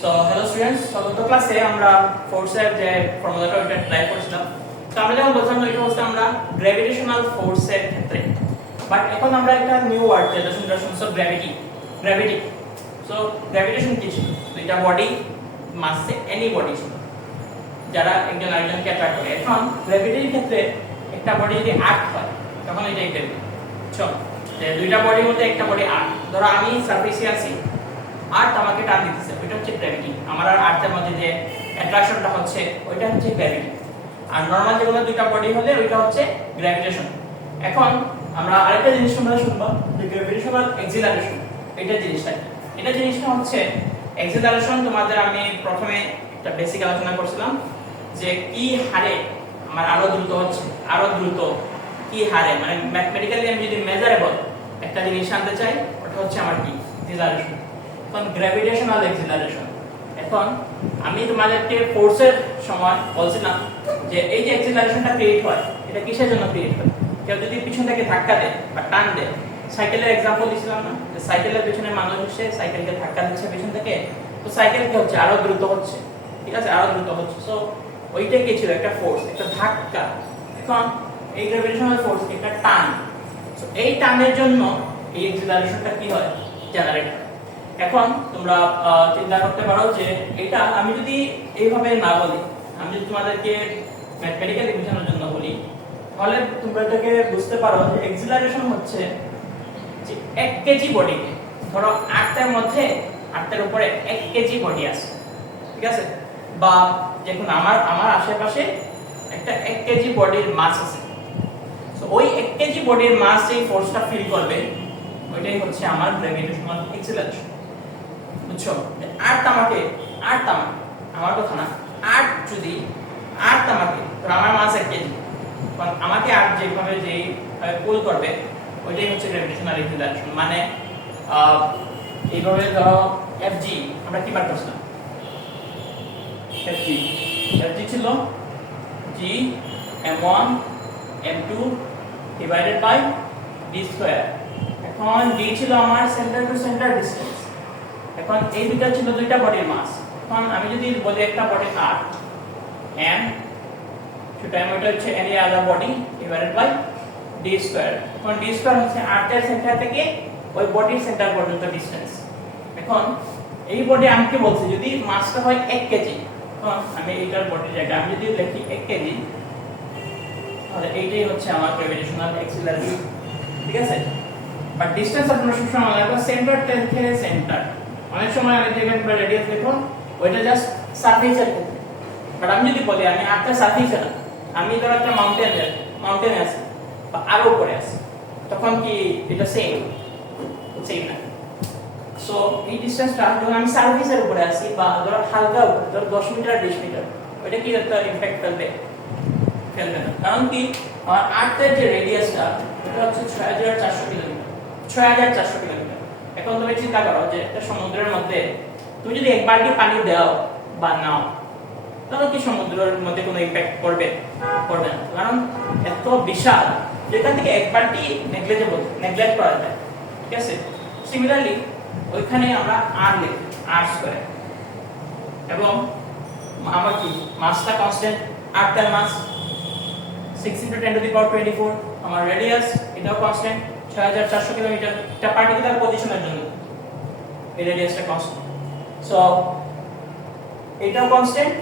So hello students, গত ক্লাসে আমরা ফোর্সের যে ফর্মুলাটা ওটা ট্রাই করছিলাম। তো আমরা যেমন বলছিলাম এটা হচ্ছে আমরা গ্র্যাভিটেশনাল ফোর্সের ক্ষেত্রে, বাট এখন আমরা একটা নিউ ওয়ার্ড যেটা শুনছো গ্র্যাভিটি। সো গ্র্যাভিটেশন কি ছিল? দুইটা বডি মাসে এনি বডি ছিল যারা একজন আরেকজনকে অ্যাট্রাক্ট করে। এখন গ্র্যাভিটির ক্ষেত্রে একটা বডি যদি আর্ক হয় তখন এটাই গ্র্যাভিটি। চল, যে দুইটা বডির মধ্যে একটা বডি আর্ক, ধরো আমি সারফেসে আছি, আর্থ আমাকে টান দিতেছে, ওইটা হচ্ছে গ্র্যাভিটি। আমার আর আর্থের মধ্যে যে অ্যাট্রাকশনটা হচ্ছে ওইটা হচ্ছে গ্র্যাভিটি। আর নরমাল যেগুলো দুইটা বডি হলে ওইটা হচ্ছে গ্র্যাভিটেশন। এখন আমরা আরেকটা জিনিস আমরা শুনবো যে গ্র্যাভিটেশনাল এক্সিলারেশন। জিনিসটা হচ্ছে এক্সিলারেশন। তোমাদের আমি প্রথমে একটা বেসিক আলোচনা করছিলাম যে কি হারে আমার আরো দ্রুত কি হারে, মানে ম্যাথমেটিক্যালি আমি যদি মেজারেবল একটা জিনিস আনতে চাই ওটা হচ্ছে আমার কি এক্সিলারেশন। এখন গ্র্যাভিটেশনাল এক্সিলারেশন, এখন আমি তোমাদেরকে ফোর্সের সময় বলছিলাম যে এই যে এক্সিলারেশনটা ক্রিয়েট হয় এটা কিসের জন্য ক্রিয়েট হয়? কেউ যদি পিছন থেকে ধাক্কা দেয় বা টান দেয়, সাইকেলের এক্সাম্পল দিছিলাম না, যে সাইকেলের পিছনে মানুষ এসে সাইকেলকে ধাক্কা দিচ্ছে পিছন থেকে, তো সাইকেল কি হচ্ছে আরো দ্রুত হচ্ছে, ঠিক আছে, আরো দ্রুত হচ্ছে। সো ওইটাই কি ছিল? একটা ফোর্স, একটা ধাক্কা। এখন এই গ্র্যাভিটেশনাল ফোর্স একটা টান, সো এই টানের জন্য এই এক্সিলারেশনটা কি হয়? জেনারেট হয়। এখন তোমরা চিন্তা করতে পারো যে এটা আমি যদি এইভাবে না বলি, আমি যদি তোমাদেরকে ম্যাথমেটিক্যালি বোঝানোর জন্য বলি, তাহলে তোমরা এটাকে বুঝতে পারো যে এক্সিলারেশন হচ্ছে যে 1 কেজি বডিকে, ধরো আর্থের মধ্যে আর্থের উপরে 1 কেজি বডি আছে, ঠিক আছে, বা দেখুন আমার আশেপাশে একটা 1 কেজি বডির মাস আছে। সো ওই 1 কেজি বডির মাস যেই ফোর্সটা ফিল করবে ওইটাই হচ্ছে আমার গ্র্যাভিটেশনাল এক্সিলারেশন। বুঝছো? আর্থ আমাকে আমার কথা না, আর্থ আমাকে তো আমার মাস 1 কেজি, কারণ আমাকে আর্থ যেভাবে যেই পুল করবে ওইটাই হচ্ছে গ্র্যাভিটেশনাল এক্সিলারেশন। মানে এইভাবে ধরো Fg আমরা কি বার করছিলাম? Fg ছিল g m1 m2 divided by d square. এখন d ছিল আমার সেন্টার টু সেন্টার ডিসটেন্স। এখন এই দুটো ছিল দুইটা বডির মাস। এখন আমি যদি বলি একটা body r m to diameter হচ্ছে any other body divided by d square। এখন d square হচ্ছে r এর সেন্টার থেকে ওই বডির সেন্টার পর্যন্ত ডিসটেন্স। এখন এই বডি আমাকে বলছে যদি মাসটা হয় 1 কেজি, তখন আমি এইটার বডির জায়গা আমি যদি লিখি 1 কেজি, তাহলে এইটাই হচ্ছে আমার গ্র্যাভিটেশনাল এক্সিলারেশন, ঠিক আছে। বাট ডিসটেন্স আপনারা সবসময় মনে রাখবেন সেন্টার থেকে সেন্টার। অনেক সময় আমি দেখবেন পুরো রেডিয়াস দেখুন ওইটা জাস্ট সারফেসের ক্ষেত্রে, বাট আমি যদি বলি আমি আর্থের সারফেসে না, আমি ধরো একটা মাউন্টেনে আছি বা আরো উপরে আছি, তখন কি এটা সেম না? সো এই ডিসটেন্সটা যখন আমি সারফেসের উপরে আছি বা ধরো হালকা উপরে, ধরো 10 মিটার 20 মিটার, ওইটা কি একটা ইমপ্যাক্ট ফেলবে না। কারণ কি আমার আর্থের যে রেডিয়াসটা এটা হচ্ছে 6400 কিলোমিটার। এখন তুমি চিন্তা করো যে একটা সমুদ্রের মধ্যে তুমি যদি এক বালতি পানি দাও বা নাও, তাহলে কি সমুদ্রের মধ্যে কোনো ইমপ্যাক্ট করবে না, কারণ এত বিশাল যেখান থেকে এক বালতি নেগলেক্ট করা যায়, ঠিক আছে। সিমিলারলি ওইখানে আমরা r লিখি r স্কয়ার, এবং আমার কি মাসটা কনস্ট্যান্ট, আর্থের মাস 6 × 10⁻²৪, আমার রেডিয়াস এটাও কনস্ট্যান্ট 6400 কিলোমিটার। একটা পার্টিকুলার পজিশনের জন্য এই রেডিয়াসটা কনস্ট্যান্ট। সো এটাও কনস্ট্যান্ট,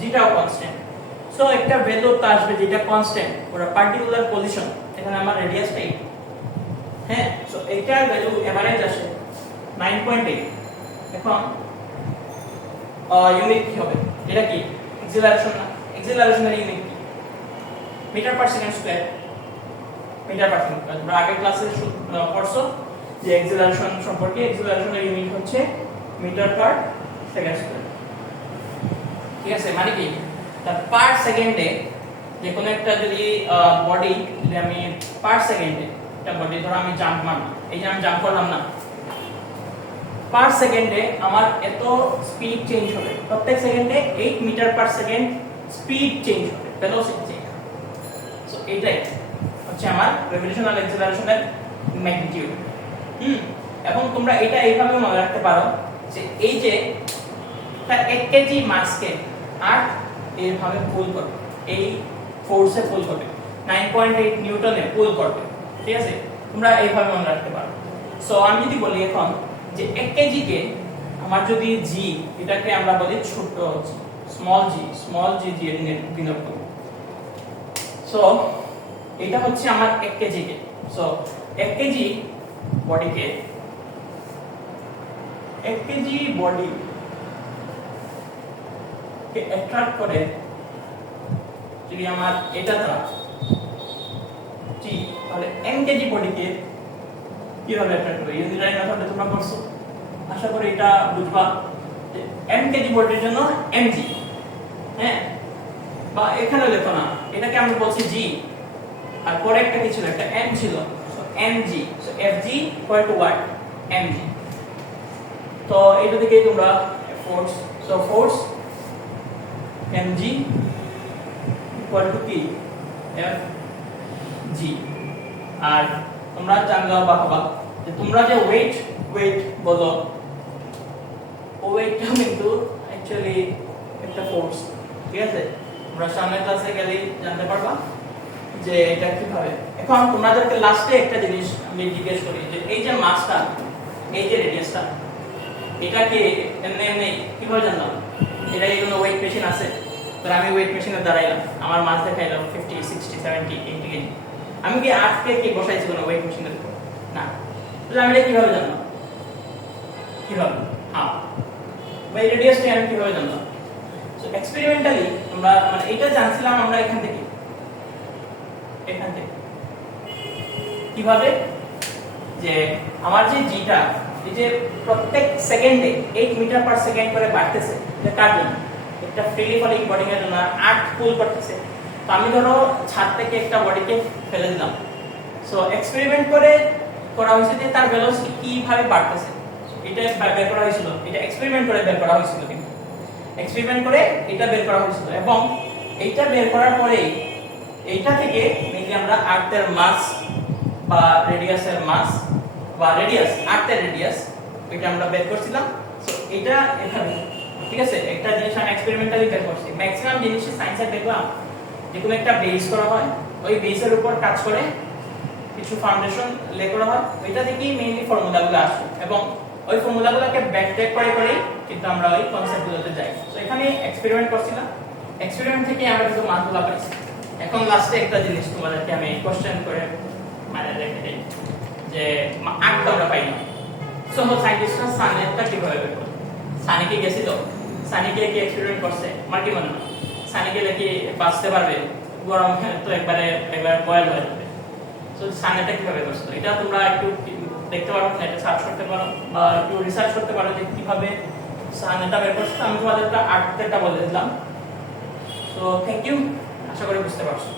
জিটাও কনস্ট্যান্ট। সো একটা ভ্যালু তো আসবে যেটা কনস্ট্যান্ট পুরো পার্টিকুলার পজিশন, এখানে আমার রেডিয়াসটা 8, হ্যাঁ। সো এইটার ভ্যালু এভারেজ আসে 9.8। এখন ইউনিট কি হবে? এটা কি এক্সিলারেশন না? এক্সিলারেশনের ইউনিট কি? Metre per second square. তোমরা আগের ক্লাসে পড়ছো যে এক্সিলারেশন সম্পর্কে, এক্সিলারেশনের ইউনিট হচ্ছে মিটার পার সেকেন্ড স্কয়ার, ঠিক আছে। মানে কি তার পার সেকেন্ডে যে কোনো একটা যদি বডি, যদি আমি পার সেকেন্ডে একটা বডি ধরো আমি জাম্প মারলাম, এই যে আমি জাম্প করলাম না, পার সেকেন্ডে আমার এত স্পিড চেঞ্জ হবে, প্রত্যেক সেকেন্ডে 8 metre per second speed change হবে, ভেলোসিটি চেঞ্জ হবে। সো এটাই হচ্ছে আমার গ্র্যাভিটেশনাল এক্সিলারেশনের ম্যাগনিটিউড। এবং তোমরা এটা এইভাবে মনে রাখতে পারো যে এই যে তার 1 কেজি মাসকে 8 এইভাবে পুল করবে, এই ফোর্সে পুল করবে, 9.8 নিউটনে পুল করবে। ঠিক আছে, তোমরা এইভাবে মনে রাখতে পারো। সো আমি যদি বলি এখন যে 1 কেজি কে আমার যদি জি, এটাকে আমরা বলি ছোট স্মল জি দিয়ে ডিনোট করব। সো এটা হচ্ছে আমার 1 কেজি কে। সো 1 কেজি বডিকে 1 কেজি বডি কে অ্যাট্রাক্ট করে যদি আমার এটা দ্বারা জি, তাহলে m কেজি বডিকে কিভাবে অ্যাট্রাক্ট করবে? ইউনিট মেথডে তোমরা করছো, আশা করি এটা বুঝবা যে m কেজি বডির জন্য mg, হ্যাঁ, বা এখানে লেখো না, এটাকে আমরা বলছি জি, আর পরে একটা কি ছিল, একটা m ছিল, so mg, so fg equal to what, mg। তো এটা থেকে তোমরা force, so force mg equal to কি, fg। আর তোমরা জানলে অবাক হবা যে তোমরা যে ওয়েট বলো, ওয়েটটা কিন্তু অ্যাকচুয়ালি একটা ফোর্স। ঠিক আছে, তোমরা সামনের ক্লাসে গেলে জানতে পারবা যে এটা কিভাবে। এখন তোমাদেরকে লাস্টে একটা জিনিস আমি জিজ্ঞেস করি যে এই যে মাসটা, এই যে রেডিয়াসটা, এটাকে এমনি কিভাবে জানলাম? এটা কি কোনো ওয়েট মেশিন আছে? তো আমি ওয়েট মেশিনে দাঁড়াইলাম, আমার মাস দেখাইলাম 50, 60, 70, 80 কেজি। আমি কি 8 কে কি বসাইছি কোনো ওয়েট মেশিনের উপর? না। তাহলে আমি এটা কিভাবে জানলাম? কিভাবে? হ্যাঁ, ওই রেডিয়াসটা আমি কিভাবে জানলাম? সো এক্সপেরিমেন্টালি আমরা মানে এটা জানছিলাম আমরা এখান থেকে কিভাবে, যে আমার যে জিটা, এই যে প্রত্যেক সেকেন্ডে 8 মিটার পার সেকেন্ড করে বাড়তেছে, এটা কার জন্য? একটা ফ্রিলি ফলিং বডি এর জন্য 8 পুল করতেছে। তো আমি ধরো ছাদ থেকে একটা বডিকে ফেলে দিলাম, সো এক্সপেরিমেন্ট করে করা হয়েছে যে তার ভেলোসিটি কিভাবে বাড়তেছে, এটা বের করা হয়েছিল। এটা এক্সপেরিমেন্ট করে বের করা হয়েছিল, কিন্তু এক্সপেরিমেন্ট করে এটা বের করা হয়েছিল, এবং এইটা বের করার পরে এইটা থেকে মেইনলি আমরা আর্থের মাস বা রেডিয়াসের মাস বা রেডিয়াস, আর্থের রেডিয়াস, এটা আমরা বের করছিলাম। সো এটা এখানে, ঠিক আছে, একটা জিনিস আমি এক্সপেরিমেন্টালি বের করছি। ম্যাক্সিমাম জিনিস সায়েন্সে দেখলাম যে কোনো একটা বেস করা হয়, ওই বেসের উপর কাজ করে কিছু ফাউন্ডেশন লে করা হয়, ওইটা থেকেই মেইনলি ফর্মুলাগুলো আসে, এবং ওই ফর্মুলাগুলোকে ব্যাকট্র্যাক করে কিন্তু আমরা ওই কনসেপ্টগুলোতে যাই। সো এখানে এক্সপেরিমেন্ট করছিলাম, এক্সপেরিমেন্ট থেকে আমরা কিছু মানগুলো পাইছি। এখন লাস্টে একটা জিনিস তোমাদেরকে আমি কোশ্চেন করে মানে রেখে দিই যে আটটা আমরা পাই না। সো সায়েন্টিস্টরা সানেরটা কিভাবে বের করে? সানিকে গেছিল, সানিকে কি এক্সপেরিমেন্ট করছে? আমার কি মনে হয় সানিকে কি বাঁচতে পারবে? গরম তো একবার বয়েল হয়ে যাবে। সো সানেরটা কিভাবে করছে? এটা তোমরা একটু দেখতে পারো, নেটে সার্চ করতে পারো, বা একটু রিসার্চ করতে পারো যে কিভাবে সানেরটা বের করছে। আমি তোমাদেরকে আর্টটা বলে দিলাম। সো থ্যাংক ইউ, আশা করি বুঝতে পারছো।